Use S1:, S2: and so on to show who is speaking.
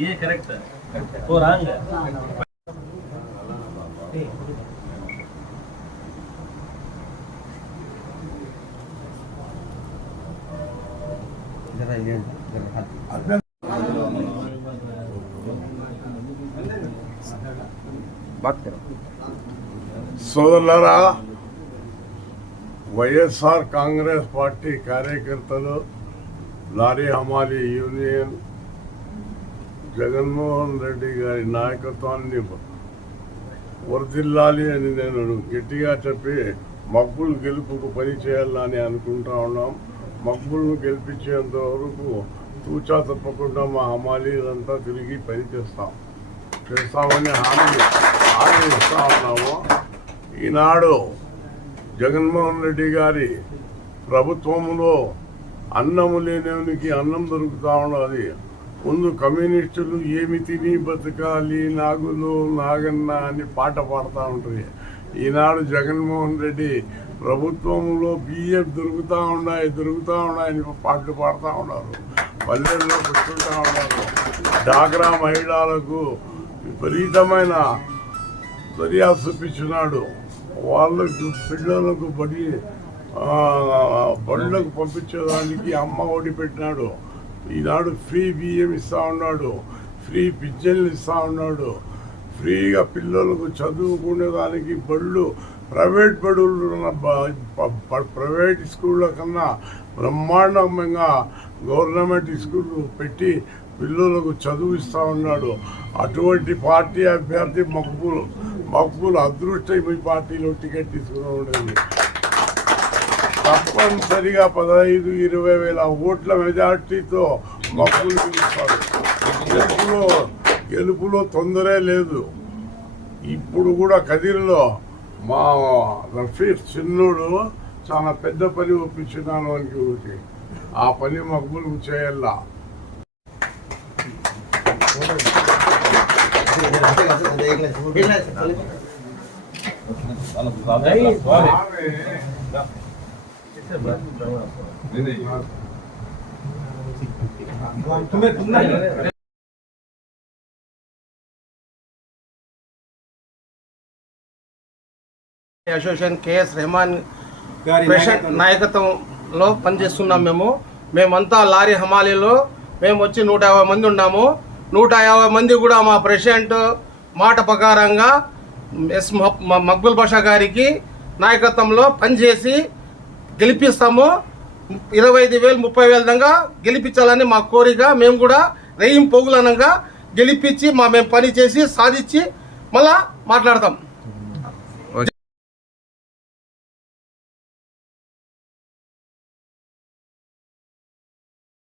S1: ये करेक्ट वो रॉन्ग है
S2: సోదరులారా వైఎస్ఆర్ కాంగ్రెస్ పార్టీ కార్యకర్తలు లారీ హమాలి యూనియన్ జగన్మోహన్ రెడ్డి గారి నాయకత్వాన్ని వర్దిల్లాలి అని నేను గట్టిగా చెప్పి మక్బుల్ గెలుపుకు పని చేయాలని అనుకుంటా ఉన్నాం. మక్బుల్ను గెలిపించేంత వరకు తూచా తప్పకుండా మా హమాలీలంతా తిరిగి పని చేస్తాం. చేస్తామని హామీ హామీ ఇస్తా ఉన్నాము. ఈనాడు జగన్మోహన్ రెడ్డి గారి ప్రభుత్వంలో అన్నము లేనివానికి అన్నం దొరుకుతా ఉన్నది. ముందు కమ్యూనిస్టులు ఏమి తిని బతకాలి నాగులు నాగన్న అని పాట పాడుతూ ఉంటుంది ఈనాడు జగన్మోహన్ రెడ్డి ప్రభుత్వంలో బియ్యం దొరుకుతూ ఉన్నాయి దొరుకుతూ ఉన్నాయని పాటలు పాడుతూ ఉన్నారు. పల్లెల్లో కూర్చుంటా ఉన్నారు. డాగ్రా మహిళలకు విపరీతమైన దర్యా చూపించినాడు. వాళ్ళకు పిల్లలకు బడి బళ్ళకు పంపించేదానికి అమ్మ ఒడి పెట్టినాడు. ఈనాడు ఫ్రీ బియ్యం ఇస్తా ఉన్నాడు. ఫ్రీ పింఛన్లు ఇస్తా ఉన్నాడు. ఫ్రీగా పిల్లలకు చదువుకునేదానికి బళ్ళు ప్రైవేట్ బడులు ప్రైవేట్ స్కూళ్ళ కన్నా బ్రహ్మాండంగా గవర్నమెంట్ స్కూళ్ళు పెట్టి పిల్లలకు చదువు ఇస్తూ ఉన్నాడు. అటువంటి పార్టీ అభ్యర్థి మక్కులు మక్బూల్ అదృష్టం ఈ పార్టీలో టికెట్ తీసుకుని ఉండండి తప్పనిసరిగా పదహైదు ఇరవై వేల ఓట్ల మెజార్టీతో మక్కులు గెలుస్తాడు గెలుపులో గెలుపులో తొందరే లేదు. ఇప్పుడు కూడా కదిరిలో మా రఫీక్ చిన్నుడు చాలా పెద్ద పని ఒప్పించినాను అని చూసి ఆ పని మగ్గులు చేయాల?
S1: नहीं इससे बात करूंगा
S3: అసోసియేషన్ కేఎస్ రెహమాన్ ప్రెసిడెంట్ నాయకత్వంలో పనిచేస్తున్నాం మేము మేమంతా లారీ హమాలీలో మేము వచ్చి నూట యాభై మంది ఉన్నాము నూట యాభై మంది కూడా మా ప్రెసిడెంట్ మాట ప్రకారంగా ఎస్ మ- మక్బుల్ బాషా గారికి నాయకత్వంలో పనిచేసి గెలిపిస్తాము. ఇరవై ఐదు వేలు ముప్పై వేల దాకా గెలిపించాలని మా కోరిక. మేము కూడా రెయ్యం పొగులనంగా గెలిపించి మా మేము పని చేసి సాధించి మళ్ళా మాట్లాడతాం.